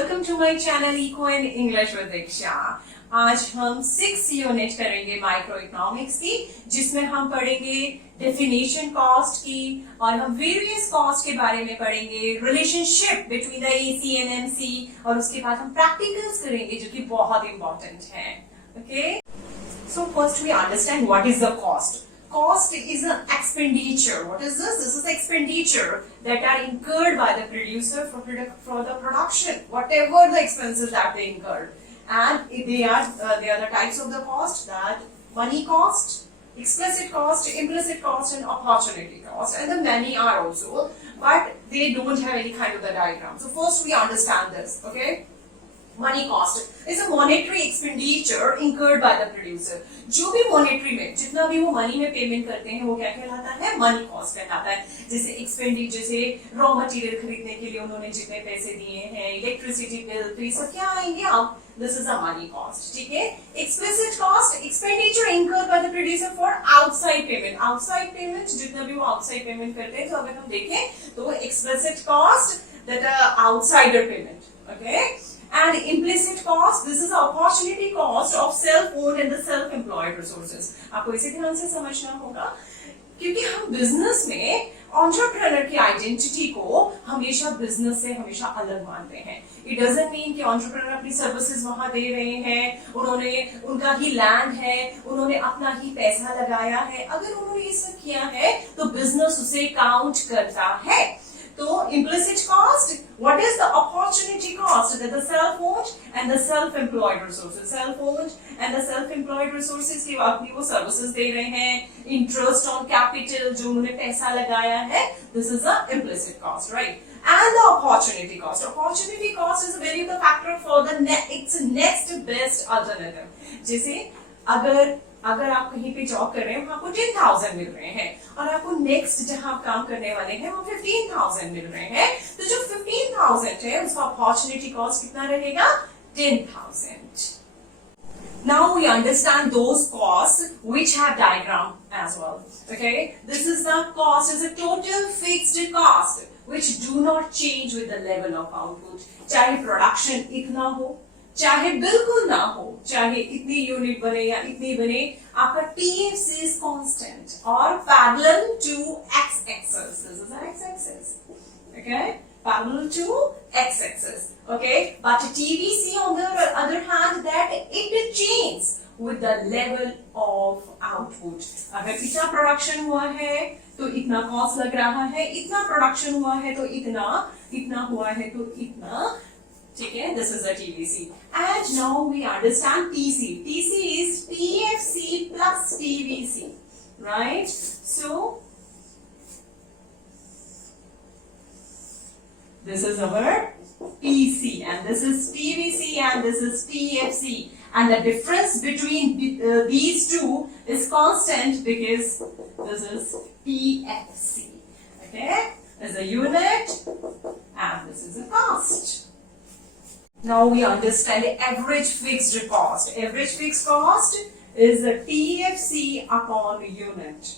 Welcome to my channel echo and English with Diksha. आज हम 6 unit करेंगे माइक्रो इकोनॉमिक्स की, जिसमें हम पढ़ेंगे डेफिनेशन कॉस्ट की और हम वेरियस कॉस्ट के बारे में पढ़ेंगे, relationship between the AC and MC, और उसके बाद हम प्रैक्टिकल्स करेंगे जो कि बहुत इंपॉर्टेंट है। Okay, so first we understand what is the cost. Cost is an expenditure. What is this? This is expenditure that are incurred by the producer for the production, whatever the expenses that they incurred. And they are the types of the cost, that money cost, explicit cost, implicit cost, and opportunity cost. And the many are also, but they don't have any kind of the diagram. So first we understand this. Okay. Money cost is a monetary expenditure incurred by the producer. जो भी monetary में जितना भी वो money में payment करते हैं वो क्या कहलाता है? Money cost कहलाता है। जैसे expenditure, जैसे raw material खरीदने के लिए उन्होंने जितने पैसे दिए हैं, electricity bill, तो ये सब क्या आएंगे अब? This is a money cost. ठीक है? Explicit cost, expenditure incurred by the producer for outside payment. Outside payment जितना भी वो outside payment करते हैं, तो अगर हम देखें तो explicit cost that outsider payment. Okay? And implicit cost, this is the opportunity cost of self-owned and the self-employed resources. आपको इसे ध्यान से समझना होगा, क्योंकि हम बिजनेस में एंटरप्रेन्योर की आइडेंटिटी को हमेशा बिजनेस से हमेशा अलग मानते हैं. इट डजंट मीन कि एंटरप्रेन्योर अपनी सर्विसेज वहां दे रहे हैं, उन्होंने उनका ही लैंड है, उन्होंने अपना ही पैसा लगाया है. अगर उन्होंने ये सब किया है तो बिजनेस उसे काउंट करता है. So implicit cost, what is the opportunity cost that the self-owned and the self-employed resources, self-owned and the self-employed resources की अपनी वो services दे रहे हैं, interest on capital जो उन्होंने पैसा लगाया है, this is the implicit cost, right? And the opportunity cost. Opportunity cost is a variable factor for the it's next best alternative. जैसे अगर आप कहीं पे जॉब कर रहे हैं, आपको 10,000 मिल रहे हैं, और आपको नेक्स्ट जहां आप काम करने वाले हैं वो 15,000 मिल रहे हैं, तो जो 15,000 है उसका अपॉर्चुनिटी कॉस्ट कितना रहेगा? 10,000. Now we understand those costs which have diagram as well. Okay, this is the cost is a total fixed cost which do not change with the level of output. चाहे production इतना हो, चाहे बिल्कुल ना हो, चाहे इतनी यूनिट बने या इतनी बने, आपका TFC is constant or parallel to x-axis. This is x-axis. Okay, parallel to x-axis. Okay, but TVC on the other hand, that it changes with the level of output. अगर इतना प्रोडक्शन हुआ है तो इतना कॉस्ट लग रहा है, इतना प्रोडक्शन हुआ है तो इतना हुआ है तो इतना. ठीक है, this is the TVC. And now we understand TC. TC is TFC plus TVC, right? So this is our TC, and this is TVC, and this is TFC. And the difference between these two is constant because this is TFC. Okay, this is a unit, and this is a cost. Now we understand the average fixed cost. Average fixed cost is the TFC upon unit.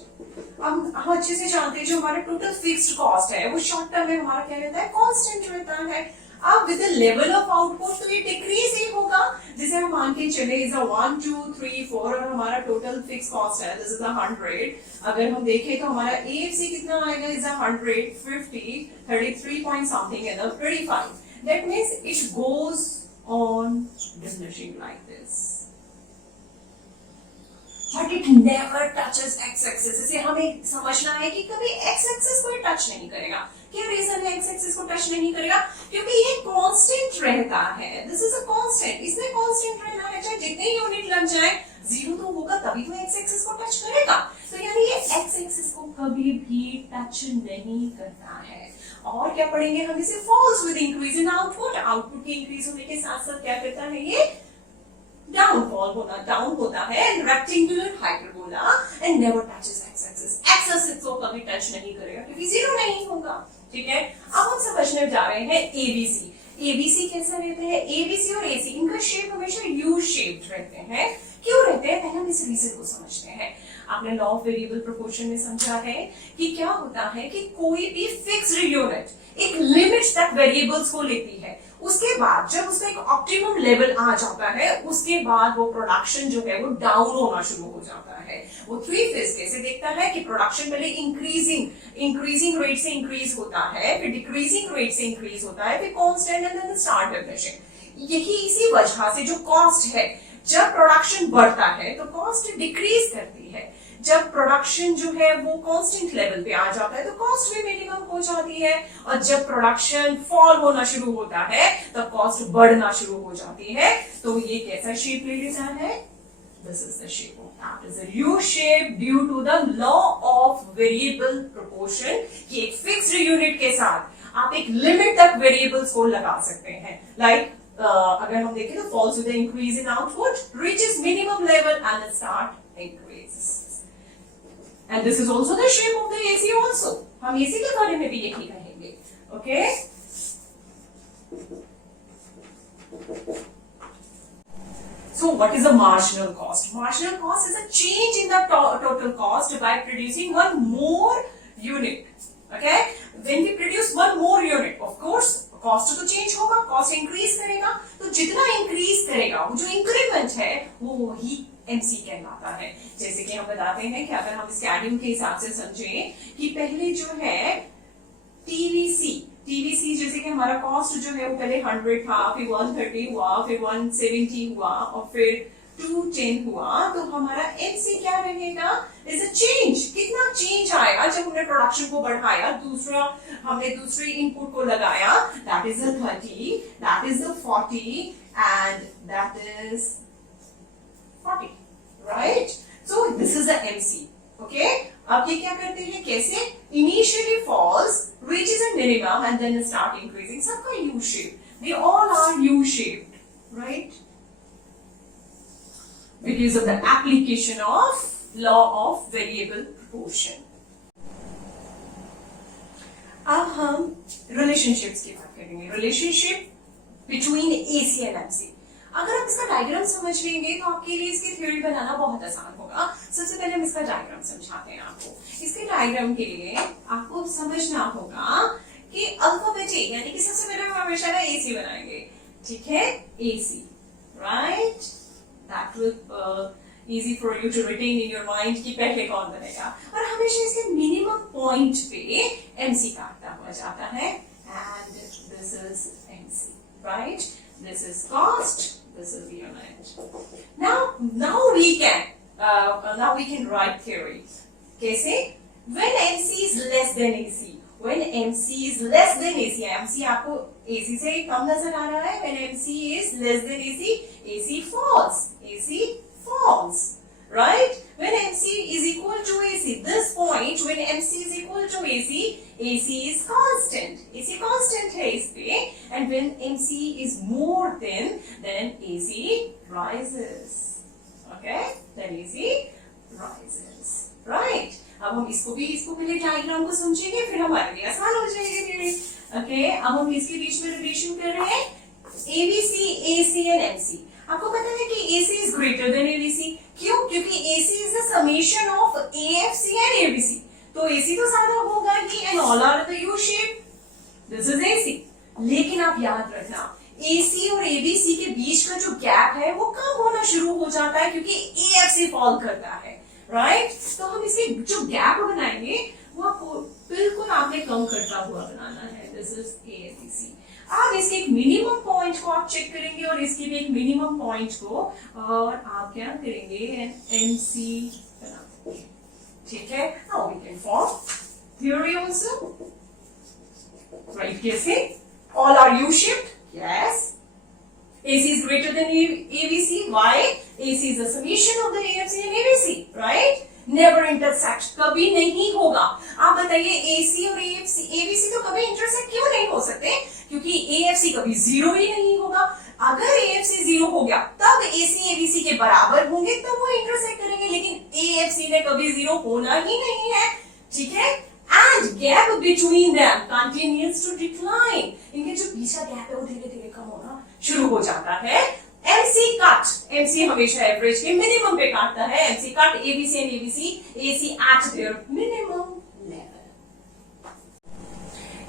हम अच्छे से जानते हैं जो हमारा total fixed cost है वो short term में हमारा क्या रहता है? कांस्टेंट रहता है. अब with the level of output तो ये डिक्रीज ही होगा. जैसे हम मान के चले इज 1 2 3 4 और हमारा टोटल फिक्स कॉस्ट है, दिस इज 100. अगर हम देखें तो हमारा AFC कितना आएगा? Is 150 33 point something and 35. That means it goes on diminishing like this, but it never touches x-axis. इसे हमें समझना है कि कभी x-axis को टच नहीं करेगा. क्या रीजन है x-axis को टच नहीं करेगा? क्योंकि ये कांस्टेंट रहता है. This is a constant. इसमें कांस्टेंट रहना है, चाहे जितने यूनिट लग जाए, जीरो तो होगा तभी तो x-axis को टच करेगा. तो यानी ये x-axis को कभी भी टच नहीं करता है. और क्या पढ़ेंगे हम? इसे falls with increase in output. Output के इंक्रीज होने के साथ साथ क्या करता है? ये डाउन होता है. Rectangular hyperbola and never touches x-axis. X-axis को कभी टच नहीं करेगा क्योंकि जीरो नहीं होगा. ठीक है, अब हम समझने जा रहे हैं ABC. ABC कैसे रहते हैं? ABC और AC इनका शेप हमेशा यू शेप्ड रहते हैं. क्यों रहते हैं? पहले हम इस रीजन को समझते हैं. आपने लॉ ऑफ वेरिएबल प्रोपोर्शन में समझा है कि क्या होता है कि कोई भी फिक्स्ड यूनिट एक लिमिट तक वेरिएबल्स को लेती है. उसके बाद जब उसका एक ऑप्टिमम लेवल आ जाता है, उसके बाद वो प्रोडक्शन जो है वो डाउन होना शुरू हो जाता है। वो 3 फेज कैसे देखता है कि प्रोडक्शन पहले इंक्रीजिंग रेट से इंक्रीज होता है, फिर डिक्रीजिंग रेट से इंक्रीज होता है, फिर constant and then start depression. यही इसी वजह से जो कॉस्ट है, जब प्रोडक्शन बढ़ता है तो कॉस्ट डिक्रीज करती है, जब प्रोडक्शन जो है वो कांस्टेंट लेवल पे आ जाता है तो कॉस्ट भी मिनिमम हो जाती है, और जब प्रोडक्शन फॉल होना शुरू होता है तब कॉस्ट बढ़ना शुरू हो जाती है। तो ये कैसा शेप ले लेता है? This is the shape of that is a U shape due to the law of variable proportion, कि एक फिक्स्ड यूनिट के साथ आप एक लिमिट तक वेरिएबल्स को लगा सकते हैं। लाइक अगर हम देखें तो falls with the increase in output, reaches minimum level and then start increase. And this is also the shape of the AC also. हम AC के बारे में भी यही कहेंगे, okay? So what is the marginal cost? Marginal cost is a change in the total cost by producing one more unit. Okay? When we produce one more unit, of course, cost तो change होगा, cost increase करेगा, तो जितना increase करेगा वो जो increment है वो वही एमसी कहलाता है। जैसे कि हम बताते हैं कि अगर हम स्कैडिंग के हिसाब से समझें कि पहले जो है टीवीसी जैसे कि हमारा कॉस्ट जो है वो पहले 100 था, फिर 130 हुआ, फिर 170 हुआ और फिर 210 हुआ, तो हमारा एमसी क्या रहेगा? Is a change. कितना चेंज आएगा जब हमने प्रोडक्शन को बढ़ाया, हमने दूसरे इनपुट को लगाया, that is the 30, that is the 40 and that is 40, right? So this is the MC. Okay, अब ये क्या करते हैं, कैसे? Initially falls, reaches a minimum and then start increasing. सबका U shape, they all are U shaped, right? Because of the application of law of variable proportion. अब हम relationships की बात करेंगे, relationship between AC and MC। अगर आप इसका diagram समझ लेंगे तो आपके लिए इसकी थ्योरी बनाना बहुत आसान होगा। सबसे पहले हम इसका डायग्राम समझाते हैं आपको। इसके डायग्राम के लिए आपको समझना होगा कि अल्फाबेटिक, यानी कि सबसे पहले हम हमेशा ना AC बनाएंगे, ठीक है? AC, right? That will easy for you to retain in your mind कि पहले कौन बनेगा, और हमेशा इसके मिनिमम पॉइंट पे MC काटता हुआ जाता है, and this is MC, right? This is cost, this is unit. Now we can write theory. कैसे? When MC is less than AC. When MC is less than AC, MC आपको AC से कम नजर आ रहा है। When MC is less than AC, AC falls, right? When MC is equal to AC, this point when MC is equal to AC, AC is constant. AC constant है इस पे, and when MC is more than, then AC rises. Okay? Then AC rises, right? अब हम इसको पहले diagram को समझेंगे, फिर हमारे लिए आसान हो जाएगी। ओके, अब हम इसके बीच में रिलेशन कर रहे हैं ABC, AC एंड MC। आपको पता है कि AC is greater than ABC। क्यों? क्योंकि AC is the summation of AFC and ABC। तो AC तो ज्यादा होगा ही, and all are the U shape. This is AC। लेकिन आप याद रखना, AC और ABC के बीच का जो गैप है वो कम होना शुरू हो जाता है क्योंकि AFC फॉल करता है, राइट? तो हम इसके जो गैप बनाएंगे वो आपको बिल्कुल आपने कम करता हुआ बनाना है। This is AFC। अब इसके एक मिनिमम पॉइंट को आप चेक करेंगे और इसके भी एक मिनिमम पॉइंट को, और आप क्या करेंगे? MC बनाएंगे, ठीक है? Now we can form theory also, right? कैसे? All are U shaped, yes. AC is greater than ABC. Why? AC is the summation of the AFC and ABC, right? Never intersect. कभी नहीं होगा। आप बताइए AC और ABC तो कभी intersect क्यों नहीं हो सकते? क्योंकि AFC कभी जीरो ही नहीं होगा। अगर AFC जीरो हो गया तब AC ABC के बराबर होंगे, तब वो इंटरसेक्ट करेंगे, लेकिन AFC ने कभी जीरो होना ही नहीं है, ठीक है? And gap between them continues to decline. इनके जो बीच का गैप है वो धीरे धीरे कम होना शुरू हो जाता है। MC कट, MC हमेशा एवरेज के मिनिमम पे काटता है। MC cut ABC and AC at their minimum level.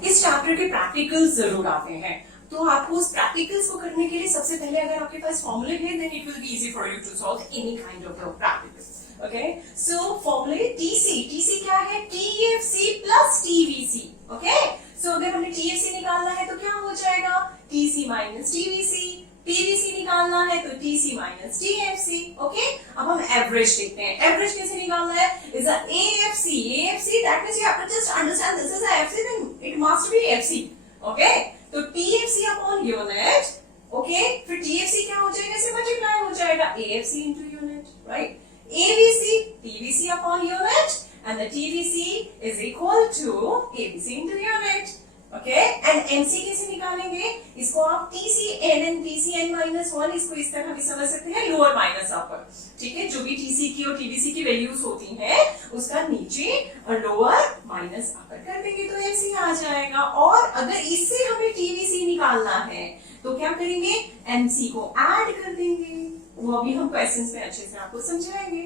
इस चैप्टर के प्रैक्टिकल्स जरूर आते हैं, तो आपको उस प्रैक्टिकल्स को करने के लिए सबसे पहले अगर आपके पास फॉर्मूले है then it will be easy for you to solve any kind of practicals. Okay, so फॉर्मूले टीसी क्या है? TFC plus TVC. Okay, so अगर हमें टीएफसी निकालना है तो क्या हो जाएगा? TC minus TVC. टीवीसी निकालना है तो टीसी माइनस टीएफसी. ओके, अब हम एवरेज देखते हैं. एवरेज कैसे निकालना है? Is a AFC. AFC that means you have to just understand this is a FC, then it must be FC. Okay, तो टीएफसी अपॉन यूनिट. ओके, फिर TFC क्या हो जाएगा? इससे मल्टीप्लाई हो जाएगा AFC into unit, right? ABC TVC upon unit and the TVC is equal to ABC into unit. Okay, and MC कैसे निकालेंगे? इसको आप TCN and TCN minus 1 इसको इस तरह भी समझ सकते हैं, लोअर माइनस अपर. ठीक है, जो भी TC की और TVC की वैल्यूज होती हैं उसका नीचे और लोअर माइनस अपर कर देंगे तो MC आ जाएगा. और अगर इससे हमें TVC निकालना है तो क्या करेंगे? MC को ऐड कर देंगे. वो अभी हम क्वेश्चंस में अच्छे से आपको समझाएंगे.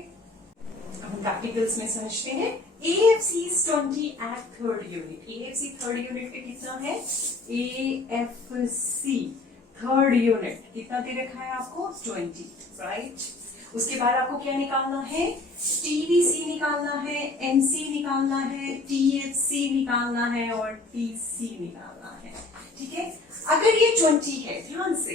हम प्रैक्टिकल्स में समझते हैं. AFC is 20 at third unit. AFC third unit पे कितना है? AFC third unit कितना दे रखा है आपको? 20, राइट? उसके बाद आपको क्या निकालना है? TVC निकालना है, MC निकालना है, TFC निकालना है और TC निकालना है. ठीक है, अगर ये 20 है, ध्यान से,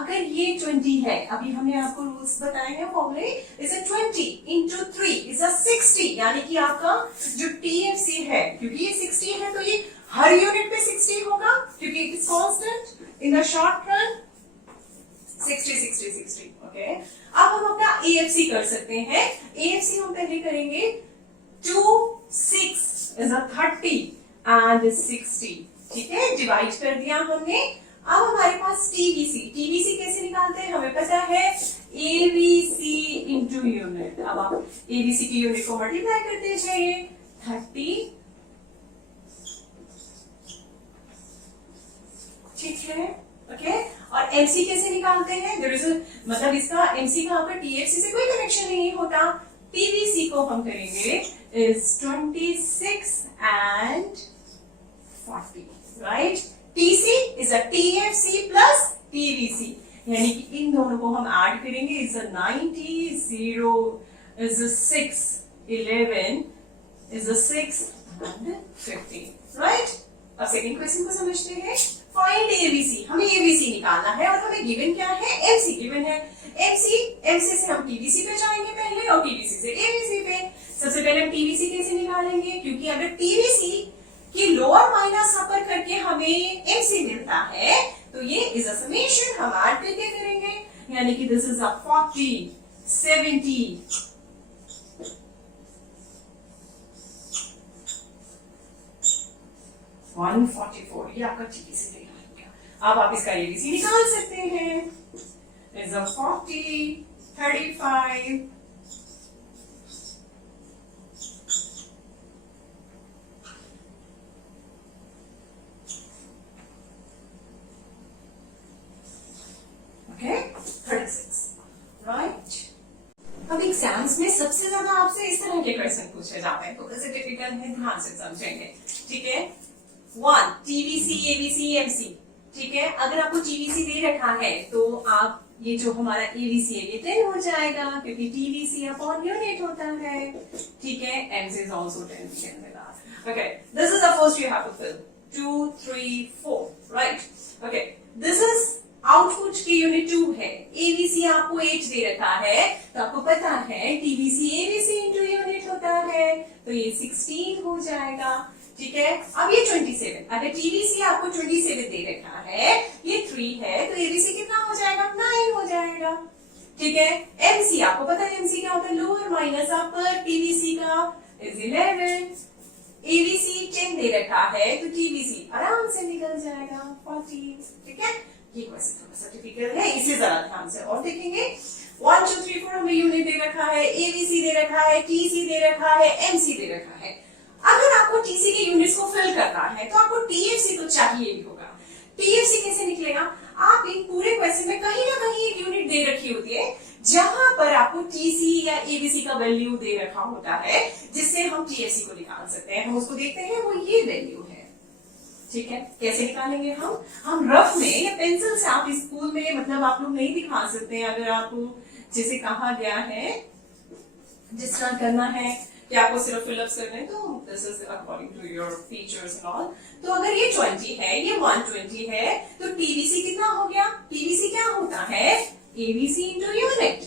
अगर ये 20 है, अभी हमने आपको रूल्स बताए हैं फॉर्मूले, इज 20 into 3 is 60. यानी कि आपका जो TFC है, क्योंकि ये 60 है तो ये हर यूनिट पे 60 होगा क्योंकि it is constant in the short run. 60. Okay, अब हम अपना AFC कर सकते हैं. AFC हम पहले करेंगे 2 6 is 30 and 60. ठीक है, डिवाइड कर दिया हमने. अब हमारे पास टीवीसी कैसे निकालते हैं? हमें पता है एबीसी इंटू यूनिट. अब आप एबीसी की यूनिट को मल्टीप्लाई करते जाइए. 30. ठीक है, ओके. और एमसी कैसे निकालते हैं? मतलब इसका एमसी का आपका टीएफसी से कोई कनेक्शन नहीं होता. टीवीसी को हम करेंगे is 26 and 40. Right? TC is a TFC plus TVC. यानी कि इन दोनों को हम ऐड करेंगे. Is 90 0 is 6 11 is 6 and 15. Right? अब सेकंड क्वेश्चन को समझते हैं. Find ABC. हमें ABC निकालना है और हमें गिवन क्या है? MC गिवन है. MC से हम TVC पे जाएंगे पहले और TVC से ABC पे. सबसे पहले हम TVC कैसे निकालेंगे? क्योंकि अगर TVC कि लोअर माइनस अपर करके हमें MC मिलता है तो ये इज अ समेशन हम ऐड करके करेंगे. यानी कि दिस इज अ 40 70 144. ये आपका TVC तैयार हो गया. अब आप इसका ABC निकाल सकते हैं. Is a 40 35 36. राइट? अब एग्जाम्स में सबसे ज्यादा आपसे इस तरह के क्वेश्चन पूछे जाते हैं तो कैसे टिपिकल है, ध्यान से समझेंगे. ठीक है, 1 TVC ABC MC. ठीक है, अगर आपको TVC दे रखा है तो आप ये जो हमारा ABC है ये 10 हो जाएगा क्योंकि TVC अपॉन यूनिट होता है. ठीक है, MC is also 10 with us. Okay, this is the first you have to fill. 2 3 4. Right? Okay, this is output की यूनिट 2 है. एबीसी आपको 8 दे रखा है तो आपको पता है टीवीसी एबीसी इंटू यूनिट होता है तो ये 16 हो जाएगा. ठीक है, अब ये 27. अगर टीवीसी आपको 27 दे रखा है, ये 3 है तो एबीसी कितना हो जाएगा? 9 हो जाएगा. ठीक है, एमसी आपको पता है एमसी क्या होता है? लोअर माइनस अपर. टीवीसी का इज 11. एबीसी 10 दे रखा है तो टीवीसी आराम से निकल जाएगा 40. ठीक है, ये क्वेश्चन थोड़ा सा टिपिकल है, इसे जरा ध्यान से और देखेंगे. 1 2 3 4 हमें यूनिट दे रखा है, एबीसी दे रखा है, टीसी दे रखा है, एमसी दे रखा है. अगर आपको टीसी के यूनिट्स को फिल करना है तो आपको टीएफसी तो चाहिए भी होगा. टीएफसी कैसे निकलेगा? आप इन पूरे क्वेश्चन में कहीं ना कहीं एक यूनिट दे रखी होती है जहां पर आपको टीसी या एबीसी का वैल्यू दे रखा होता है जिससे हम टीएफसी को निकाल सकते हैं. हम उसको देखते हैं, वो ये वैल्यू है. ठीक है, कैसे निकालेंगे हम रफ में या पेंसिल से, आप स्कूल में मतलब आप लोग नहीं दिखा सकते हैं, अगर आपको जैसे कहा गया है जिस तरह करना है कि आपको सिर्फ फिलअप्स करने हैं, तो this is according to your features and all. तो अगर ये 20 है, ये 120 है, तो टीवीसी कितना हो गया? टीवीसी क्या होता है? एबीसी इंटू यूनिट,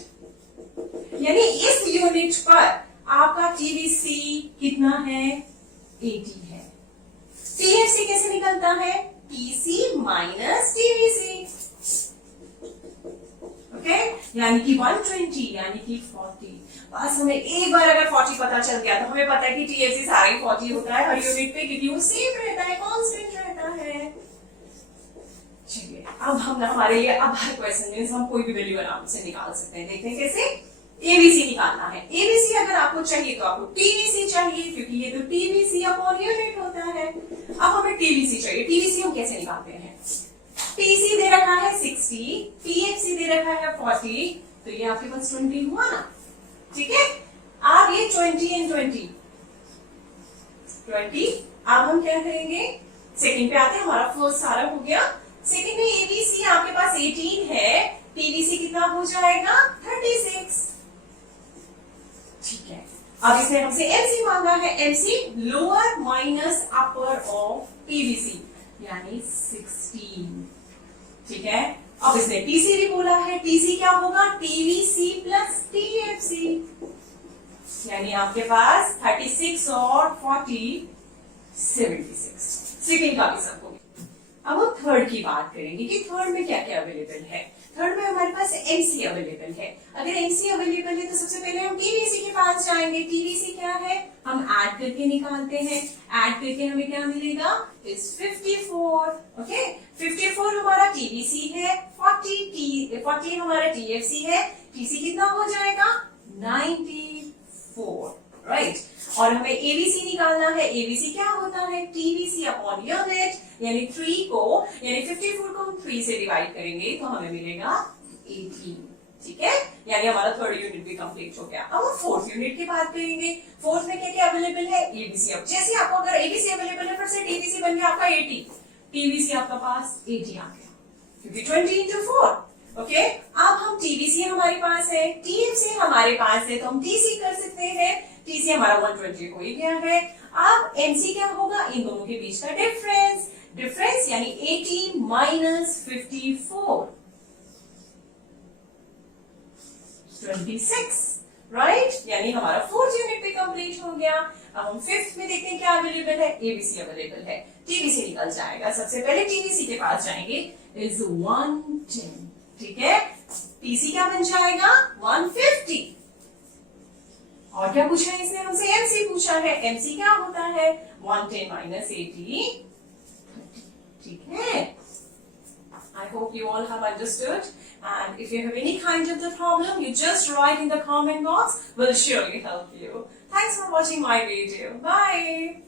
यानी इस यूनिट पर आपका टीवीसी कितना है? 80 है। टीएफसी कैसे निकलता है? टीसी माइनस टीवीसी, ओके, यानी कि 120 यानी कि 40। बस हमें एक बार अगर 40 पता चल गया तो हमें पता है कि टीएफसी सारा ही 40 होता है हर यूनिट पे, क्योंकि वो सेम रहता है, कांस्टेंट रहता है। चलिए अब हम हमारे लिए अब हर क्वेश्चन में हम कोई भी वैल्यू आराम से निकाल सकते हैं। देखते हैं कैसे। एबीसी निकालना है। एबीसी अगर आपको चाहिए तो आपको टीवीसी चाहिए, क्योंकि ये तो टीवीसी अपॉन यूनिट होता है। अब हमें टीवीसी चाहिए। टीवीसी हम कैसे निकालते हैं? टीसी दे रखा है 60, टीएफसी दे रखा है 40, तो ये आपके पास 20 हुआ ना, ठीक है। अब ये 20 एंड 20, अब हम क्या करेंगे? सेकंड पे आते हैं, हमारा फर्स्ट सारा हो गया। सेकंड में एबीसी आपके पास 18 है, टीवीसी कितना हो जाएगा? 36, ठीक है। अब इसने हमसे एमसी मांगा है, MC lower minus upper of TVC यानी 16, ठीक है। अब इसने टीसी भी बोला है, टीसी क्या होगा? टीवीसी प्लस टीएफसी, यानी आपके पास 36 और 40 76। सेकंड का भी सब हो गया। अब हम थर्ड की बात करेंगे कि थर्ड में क्या क्या अवेलेबल है। थर्ड में हमारे पास एमसी अवेलेबल है। अगर एमसी अवेलेबल है तो सबसे पहले हम टीवीसी के पास जाएंगे। टीवीसी क्या है? हम ऐड करके निकालते हैं। ऐड करके हमें क्या मिलेगा? Is 54, okay. 54 हमारा टीवीसी है, 40 हमारा टीएफसी है। टीसी कितना हो जाएगा? 94, राइट। और हमें एबीसी निकालना है। एबीसी क्या होता है? टीवीसी अपॉन यूनिट, यानी 3 को, यानी 54 को हम 3 से डिवाइड करेंगे तो हमें मिलेगा 18, ठीक है। यानी हमारा थर्ड यूनिट भी कंप्लीट हो गया। अब हम फोर्थ यूनिट की बात करेंगे। फोर्थ में क्या क्या अवेलेबल है? एबीसी। अब जैसे आपको अगर एबीसी अवेलेबल है, फिर से टीवीसी बन गया आपका 80, टीवीसी आपका पास 80 आ गया, क्योंकि 20 into 4, ओके। अब हम टीवीसी हमारे पास है, टीएफसी हमारे पास है, तो हम टीसी कर सकते हैं। टीसी हमारा 120 हो ही गया है। अब एमसी क्या होगा? इन दोनों के बीच का डिफरेंस, डिफरेंस यानी 80 माइनस 54, 26, राइट। यानी हमारा फोर्थ यूनिट भी कंप्लीट हो गया। अब हम फिफ्थ में देखते हैं क्या अवेलेबल है। एबीसी अवेलेबल है, टीवीसी निकल जाएगा। सबसे पहले टीवीसी के पास जाएंगे, इज 110, ठीक है। टीसी क्या बन जाएगा? 150। और क्या पूछा है इसने हमसे? एमसी पूछा है। एमसी क्या होता है? 110 माइनस 80, ठीक है। I hope you all have understood, and if you have any kind of the problem, you just write in the comment box. We'll surely help you. Thanks for watching my video. Bye.